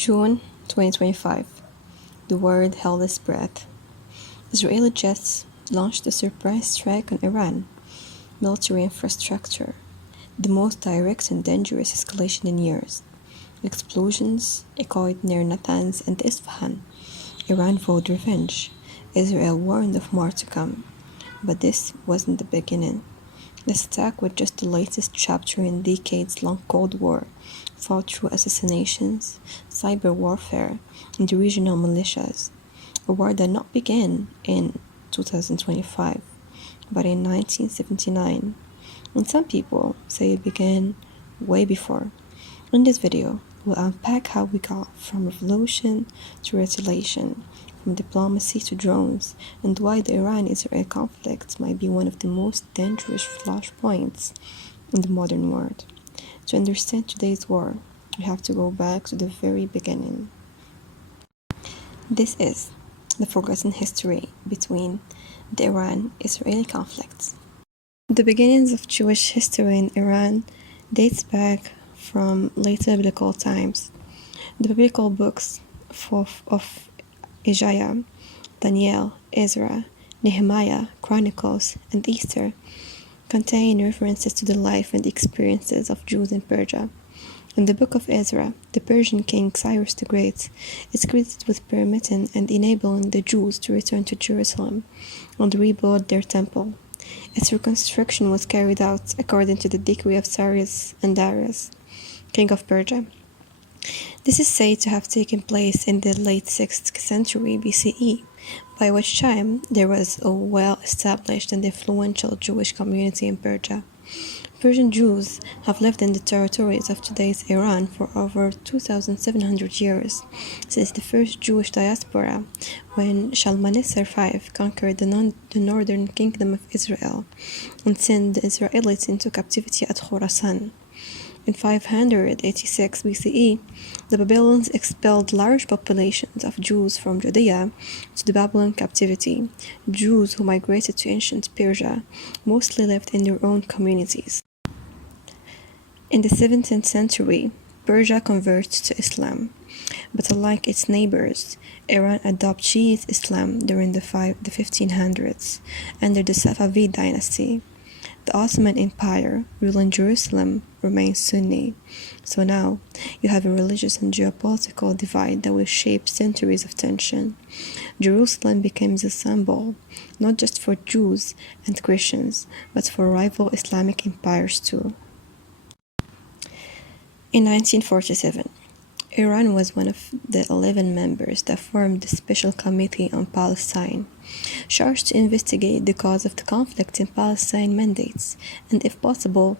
June 2025. The world held its breath. Israeli jets launched a surprise strike on Iran military infrastructure, the most direct and dangerous escalation in years. Explosions echoed near Natanz and Isfahan. Iran vowed revenge. Israel warned of more to come. But this wasn't the beginning. This attack was just the latest chapter in decades-long Cold War, fought through assassinations, cyber warfare, and regional militias. A war that not began in 2025, but in 1979. And some people say it began way before. In this video, we'll unpack how we got from revolution to retaliation, from diplomacy to drones, and why the Iran-Israel conflict might be one of the most dangerous flashpoints in the modern world. To understand today's war, we have to go back to the very beginning. This is the forgotten history between the Iran-Israeli conflicts. The beginnings of Jewish history in Iran dates back from later biblical times. The biblical books of Isaiah, Daniel, Ezra, Nehemiah, Chronicles, and Esther contain references to the life and experiences of Jews in Persia. In the book of Ezra, the Persian king Cyrus the Great is credited with permitting and enabling the Jews to return to Jerusalem and rebuild their temple. Its reconstruction was carried out according to the decree of Cyrus and Darius, king of Persia. This is said to have taken place in the late 6th century BCE, by which time there was a well-established and influential Jewish community in Persia. Persian Jews have lived in the territories of today's Iran for over 2,700 years, since the first Jewish diaspora, when Shalmaneser V conquered the northern kingdom of Israel and sent the Israelites into captivity at Khorasan. In 586 BCE, the Babylonians expelled large populations of Jews from Judea to the Babylon captivity. Jews who migrated to ancient Persia mostly lived in their own communities. In the 17th century, Persia converted to Islam, but unlike its neighbors, Iran adopted Shiite Islam during the 1500s under the Safavid dynasty. The Ottoman Empire, ruling Jerusalem, remains Sunni. So now, you have a religious and geopolitical divide that will shape centuries of tension. Jerusalem becomes a symbol, not just for Jews and Christians, but for rival Islamic empires too. In 1947, Iran was one of the 11 members that formed the Special Committee on Palestine, charged to investigate the cause of the conflict in Palestine mandates, and if possible,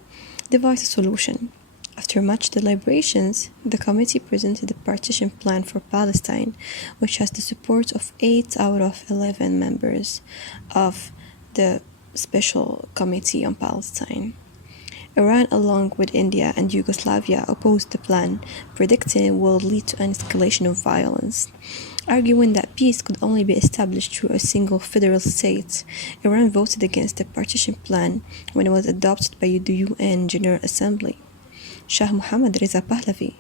devise a solution. After much deliberations, the committee presented a partition plan for Palestine, which has the support of 8 out of 11 members of the Special Committee on Palestine. Iran, along with India and Yugoslavia, opposed the plan, predicting it will lead to an escalation of violence. Arguing that peace could only be established through a single federal state, Iran voted against the partition plan when it was adopted by the UN General Assembly. Shah Mohammad Reza Pahlavi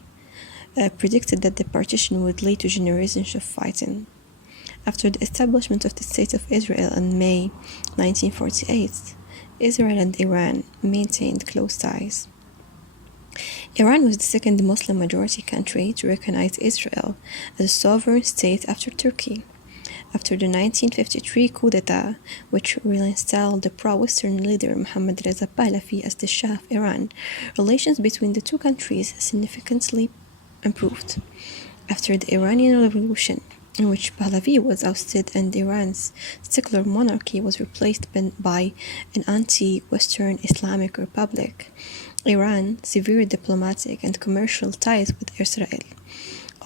predicted that the partition would lead to generations of fighting. After the establishment of the State of Israel in May 1948, Israel and Iran maintained close ties. Iran was the second Muslim-majority country to recognize Israel as a sovereign state after Turkey. After the 1953 coup d'etat, which reinstalled the pro-Western leader Mohammad Reza Pahlavi as the Shah of Iran, relations between the two countries significantly improved. After the Iranian Revolution, in which Pahlavi was ousted and Iran's secular monarchy was replaced by an anti-Western Islamic republic, Iran severed diplomatic and commercial ties with Israel.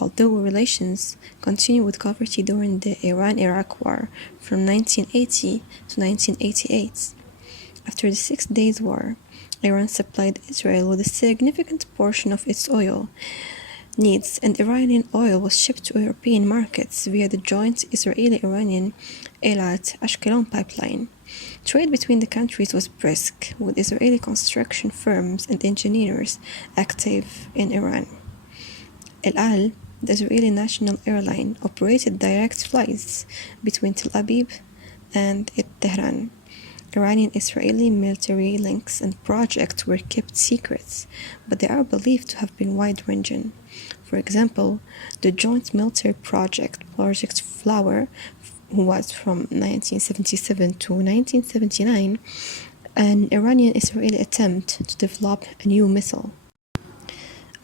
Although relations continued with poverty during the Iran-Iraq War from 1980 to 1988. After the 6 Days War, Iran supplied Israel with a significant portion of its oil needs, and Iranian oil was shipped to European markets via the joint Israeli-Iranian Eilat-Ashkelon pipeline. Trade between the countries was brisk, with Israeli construction firms and engineers active in Iran. El Al, the Israeli national airline operated direct flights between Tel Aviv and Tehran. Iranian-Israeli military links and projects were kept secrets, but they are believed to have been wide-ranging. For example, the joint military project, Project Flower, was from 1977 to 1979, an Iranian-Israeli attempt to develop a new missile.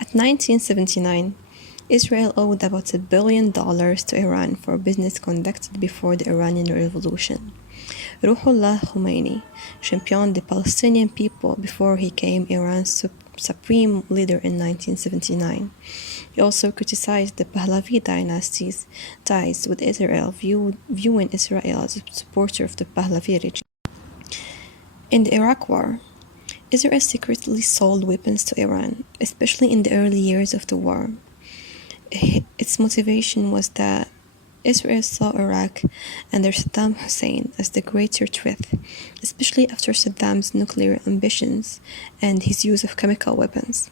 At 1979, Israel owed about $1 billion to Iran for business conducted before the Iranian Revolution. Ruhollah Khomeini championed the Palestinian people before he became Iran's supreme leader in 1979. He also criticized the Pahlavi dynasty's ties with Israel, viewing Israel as a supporter of the Pahlavi regime. In the Iraq War, Israel secretly sold weapons to Iran, especially in the early years of the war. Its motivation was that Israel saw Iraq under Saddam Hussein as the greater threat, especially after Saddam's nuclear ambitions and his use of chemical weapons.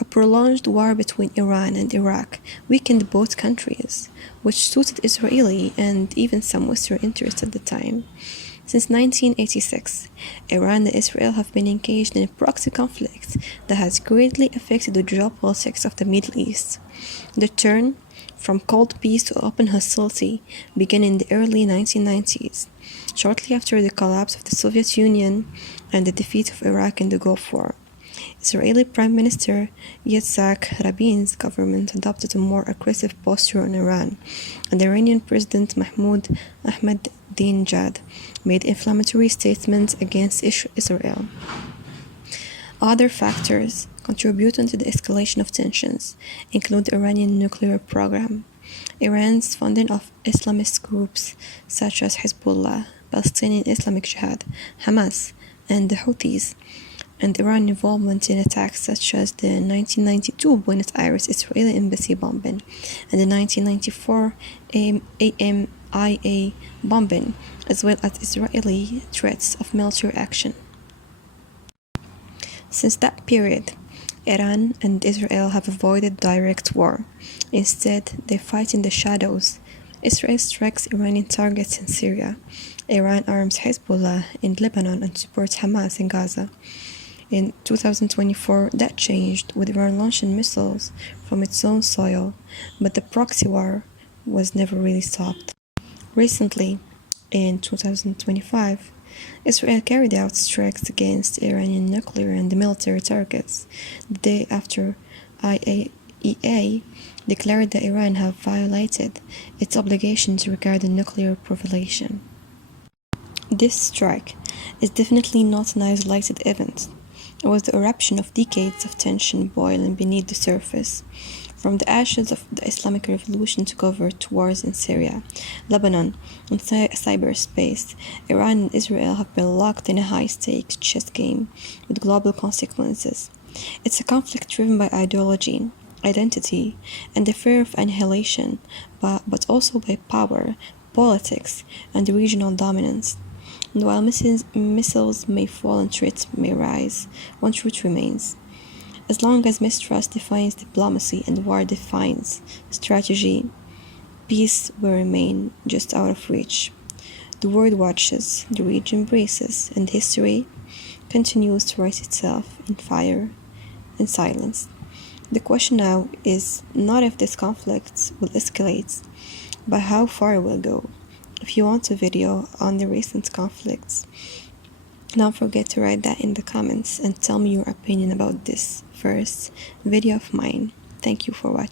A prolonged war between Iran and Iraq weakened both countries, which suited Israeli and even some Western interests at the time. Since 1986, Iran and Israel have been engaged in a proxy conflict that has greatly affected the geopolitics of the Middle East. The turn from cold peace to open hostility began in the early 1990s, shortly after the collapse of the Soviet Union and the defeat of Iraq in the Gulf War. Israeli Prime Minister Yitzhak Rabin's government adopted a more aggressive posture on Iran, and the Iranian President Mahmoud Ahmadinejad made inflammatory statements against Israel. Other factors contributing to the escalation of tensions include the Iranian nuclear program, Iran's funding of Islamist groups such as Hezbollah, Palestinian Islamic Jihad, Hamas, and the Houthis, and Iran's involvement in attacks such as the 1992 Buenos Aires Israeli embassy bombing and the 1994 AMIA bombing, as well as Israeli threats of military action. Since that period, Iran and Israel have avoided direct war. Instead, they fight in the shadows. Israel strikes Iranian targets in Syria. Iran arms Hezbollah in Lebanon and supports Hamas in Gaza. In 2024, that changed, with Iran launching missiles from its own soil, but the proxy war was never really stopped. Recently, in 2025, Israel carried out strikes against Iranian nuclear and military targets the day after IAEA declared that Iran had violated its obligations regarding nuclear proliferation. This strike is definitely not an isolated event. It was the eruption of decades of tension boiling beneath the surface. From the ashes of the Islamic Revolution to covert wars in Syria, Lebanon, and cyberspace, Iran and Israel have been locked in a high-stakes chess game with global consequences. It's a conflict driven by ideology, identity, and the fear of annihilation, but also by power, politics, and regional dominance. And while missiles may fall and threats may rise, one truth remains. As long as mistrust defines diplomacy and war defines strategy, peace will remain just out of reach. The world watches, the region braces, and history continues to write itself in fire and silence. The question now is not if this conflict will escalate, but how far it will go. If you want a video on the recent conflicts, don't forget to write that in the comments and tell me your opinion about this first video of mine. Thank you for watching.